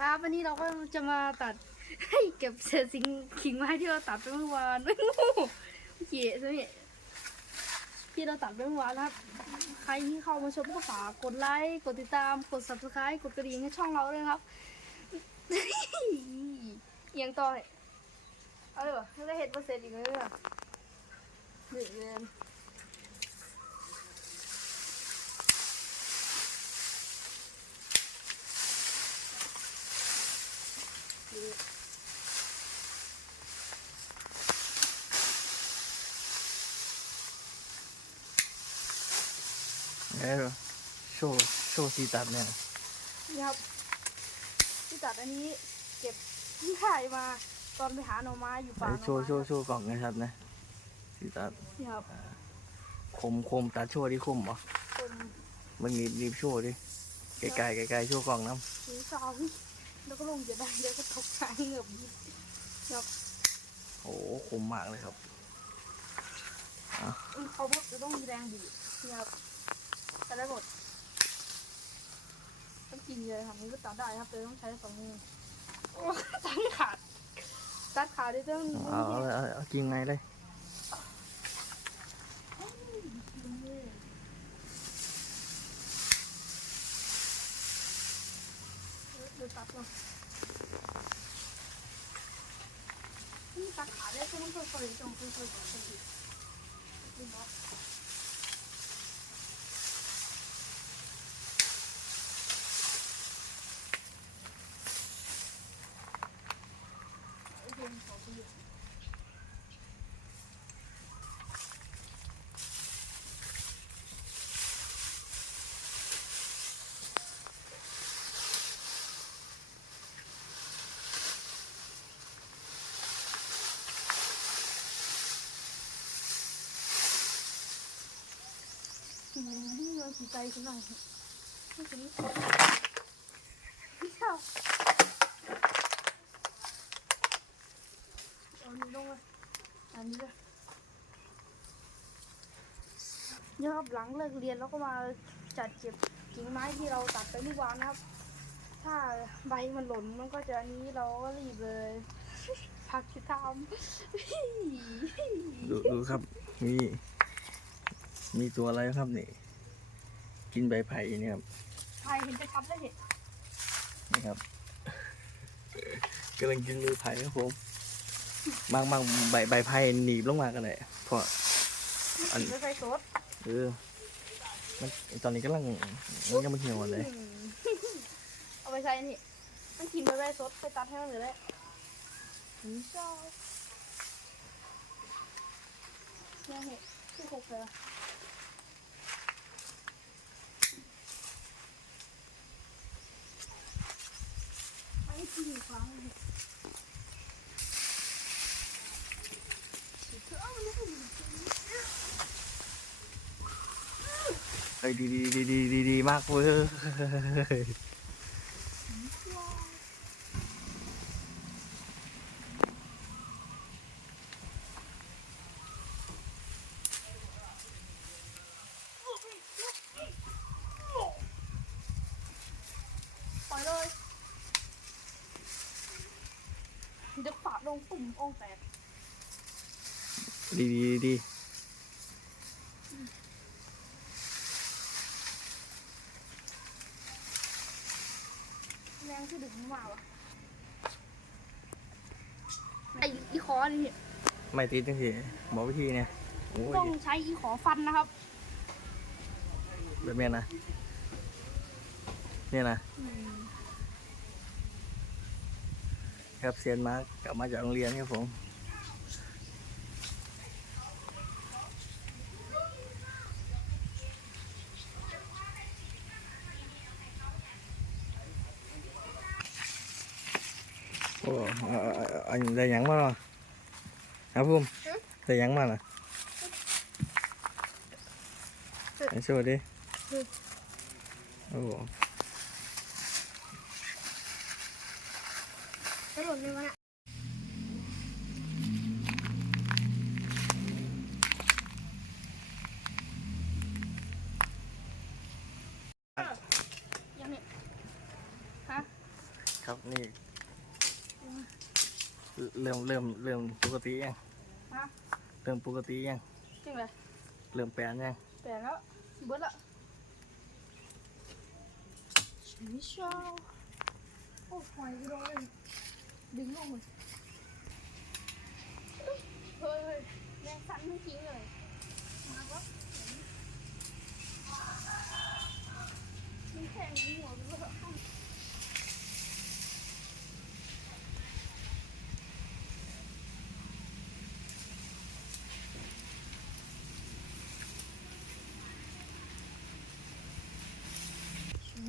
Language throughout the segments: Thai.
ครับวันนี้เราก็จะมาตัดให้เก็บเศษสิ่งกิ่งไม้ที่เราตัดไปเมื่อวานไม่งูเหี้ยซะเนี่ยที่เราตัดไปเมื่อวานนะครับ ใครที่เข้ามาชมก็ฝากกดไลค์กดติดตามกด subscribe กดกระดิ่งให้ช่องเราด้วยครับเอียงต่อเลยเอาเลยวะได้เห็ดเปอร์เซ็นต์อีกเลยเหรอหนึ่งเดือน แล้วโชว์ โชว์สีตัดเนี่ยนี่ครับที่ตัดอันนี้เก็บเพิ่งถ่ายมาตอนไปหาหน่อไม้อยู่ป่าหน่อโชว์ไม้โชว์โชว์กล่องกันครับนะสีตัดนี่ครับคมคมตัดโชว์ที่คมเหรอคนมันรีบรีบโชว์ดิไกลๆไกลๆโชว์กล่องน้สีสาวแล้วก็ลงจะได้เดี๋ยวก็ตกใจเหงือบยิบครับำโอ้โหคมมากเลยครับเขาบอกจะต้องมีแรงบีบนี่ครับแต่ได้หมด ต้องกินเลยครับมันก็ตัดได้ครับแต่ต้องใช้สองมือโอ้ตัดไม่ขาดตัดขาดได้ต้องเอาเอาเอาเอากินไงเลยเดี๋ยวตัดเนาะนี่ตัดขาได้ก็ต้องค่อยๆต้องค่อยๆค่อยๆนี่เนาะโอเคขอพี่อื มนี่เราสีใจฉันหน่อยนี่คือนี่เจ้าเอานี้ ลงเลยอันนี้เลยนี่ครับหลังเลิกเรียนแล้วก็มาจัดเก็บกิ่งไม้ที่เราตัดไปเมื่อวานนะครับ ถ้าใบมันหล่นมันก็จะอันนี้เราก็รีบเลยพักที่ทำดูดูครับ มี มีตัวอะไรครับนี่ กินใบไผ่เนี่ยครับใครเห็นจะชัดได้เห็นนี่ครับกำลังกินมือไผ่ครับผม บางบางใบใบไผ่หนีบลงมากันเลยเพราะอันไม่ใส่ซดเออมันตอนนี้กำลังมันยังไม่เหี่ยวเลยอืมเอาไปใส่นี่มันกินไปไปซดไปตัดให้มันเหลือได้หืมเจ้าเนี่ยเห็ดที่หกเลยไอ้ที่ฟังเอ้ามันไม่ได้ยินเสียง เฮ้ยดีดีดีดีดีดีมากเว้ยปล่อยเลยเดี๋ยวปาดลงปุ่มองแตก ดีดีดี งที่ดึงมันมาวะไออีขอนี่ไม่ติดจังสิบอกวิธีเนี่ยโอ้ยต้องใช้อีขอฟันนะครับ แบบเนี้ยนะเนี่ยนะครับเซียนมาร์กกลับมาจากโรงเรียนครับผม โอ้เอาเอาเอาเอาได้ เริ่มเริ่มเริ่มปกติยังฮะเริ่มปกติยังจริงเลยเริ่มแปลนยังแปลงแล้วเบิดละชิมิชาโอ้หอยกูโดนเลยดึงลงเลยเฮ้ยเฮ้ยแรงสั่นไม่ทิ้งเลย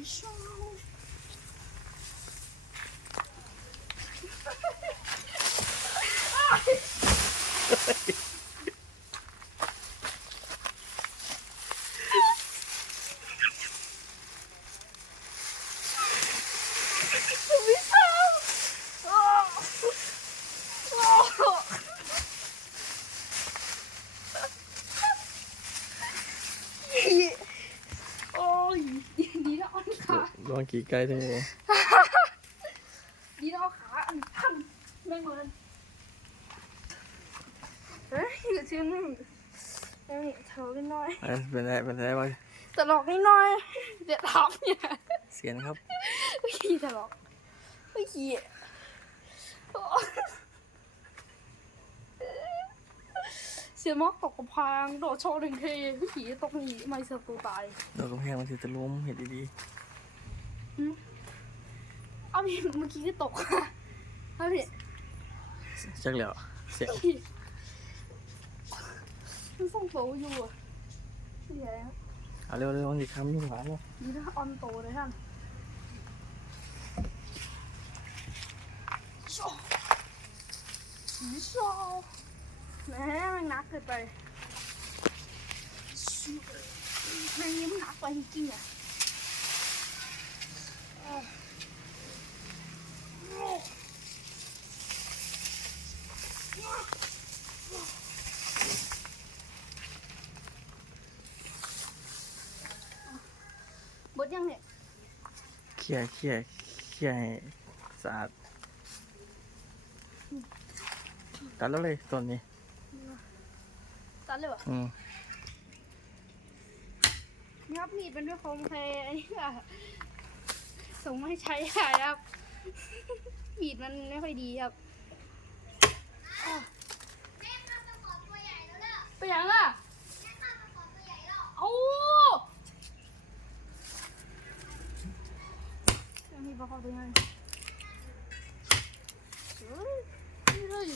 でし。 ขาลองกี่ไกลได้ไหมดีนะเอาขาอันพันไม่เหมือนเฮ้ยอยู่ที่นี่เฮ้ยเธอกันหน่อยเอ้ยเป็นไรเป็นไรวะตลกนิดหน่อยเดี๋ยวทับเนี่ยเสียนครับไม่ขี้ตลกไม่ขี้โอ้เสียมอกตกกระพางโดดโชว์หนึ่งทีพี่ขี้ตกหนีไม่เสือกตัวตายเรากำแพงมันถือจะล้มเห็นดี เอาพี่เมื่อกี้ก็ตกค่ะเอาพี่ๆจักแล้วเสียงมันส่งโตอยู่อะนี่ไงครับเอาเร็วเร็วลองกี่คำยิ่งหวานเลยนี่นะออนโตเลยท่านโชว์โชว์แหม่มันหนักเกินไปแม่งนี่มันหนักไปจริงๆอะอะ บดยังเนี่ยเขี่ยเขี่ยเขี่ยให้สะอาดตัดแล้วเลยต้นนี้ ตัดเลยวะอืมนี่ครับมีดเป็นด้วยโคมเพลอันนี้อะ ส่งมาให้ใช้ใช่ครับ บีดมันไม่ค่อยดีครับไปยังอะโอ้ยังมีปลาคอตัวใหญ่เฮ้ยนี่เลย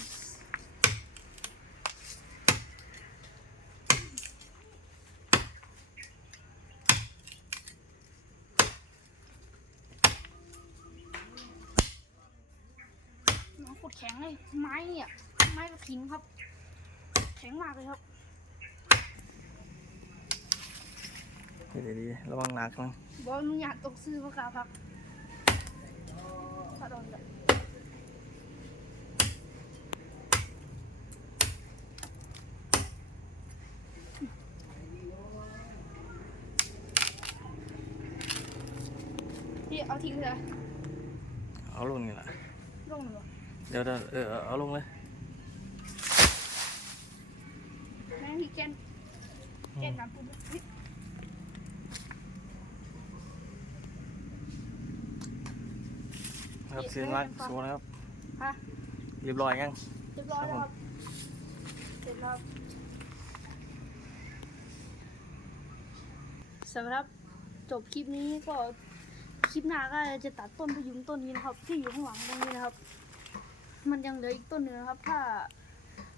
น้อง ขุดแข็งเลยไม้เนี่ยไม้กระถิ่นครับ แข็งมากเลยครับเห็นดีๆระวังหนักนะบอลมึงอยากตกซื้อมากาพักถ้าโดนเลยพี่เอาทิ้งเลยเอาลงนี่แหละลงหรือเดี๋ยวเดี๋ยวเออเอาลงเลยแม่งพี่แกนแกนน้ำปุ๊บเฮ้ยครับเสียนมากสวยนะครับฮะเรียบร้อยยังเรียบร้อยแล้วครับเสร็จแล้วครับสำหรับจบคลิปนี้ก็คลิปหน้าก็จะตัดต้นพะยุงต้นนี้นะครับ ที่อยู่ข้างหลังตรงนี้นะครับ มันยังเหลืออีกต้นหนึงนะครับ ถ้า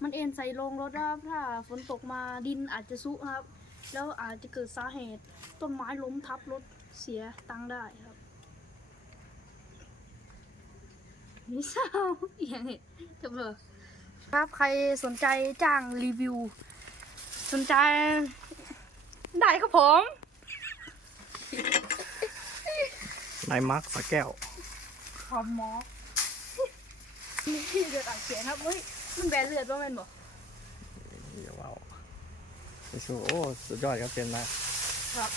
มันเอ็นใส่ลงรถนะครับ ถ้าฝนตกมาดินอาจจะซุนะครับ แล้วอาจจะเกิดสาเหตุ ต้นไม้ล้มทับรถเสียตังค์ได้ครับนี่เศร้าอย่างนี้จบเลยครับใครสนใจจ้างรีวิว สนใจ ได้ครับผมนายมาร์คสะแก้วพร้อมหมอ นี่เลือดอักเสียครับเฮ้ยมันแบนเลือดว่าแม่นบ่เดี๋ยวเอาไปสู้โอ้สุดยอดครับเสียนมากครับ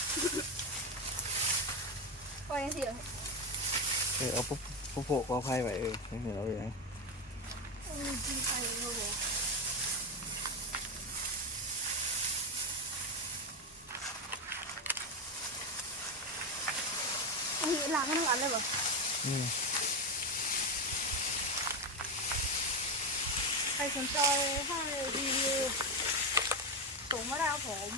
ว่ายังสิเหรอเออเอาปุ๊บพวกพวกกอไผ่ไว้เออไม่เห็นเราอย่างโอ้ยกินไปเลยครับผมอันนี้ล้างไม่ต้องอันเลยเหรออืม ใคร สนใจให้รีวิวส่งมาได้ครับผม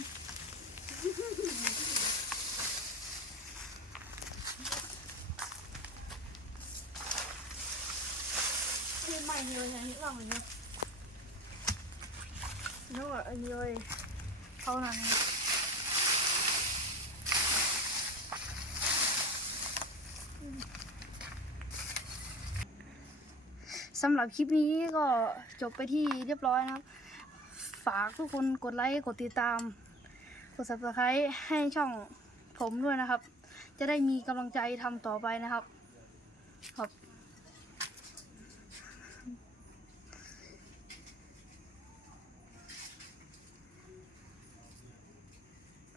นี่ใหม่เลยอย่างนี้ว่างเลยนึกว่าอันนี้เลยเท่านั้น สำหรับคลิปนี้ก็จบไปที่เรียบร้อยนะครับ ฝากทุกคนกดไลค์ กดติดตาม กด subscribe ให้ช่องผมด้วยนะครับ จะได้มีกำลังใจทำต่อไปนะครับครับ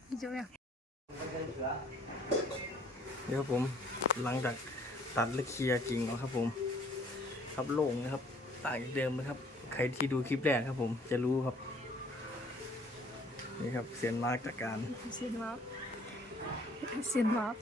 นี่จะไม่เดี๋ยวครับผมหลังจากตัดและเคลียร์จริงแล้วครับผม ครับโล่งนะครับ ต่างจากเดิมนะครับ ใครที่ดูคลิปแรกครับผมจะรู้ครับ นี่ครับเสียนมาร์กจากการ เสียนมาร์คเสียนมาร์ค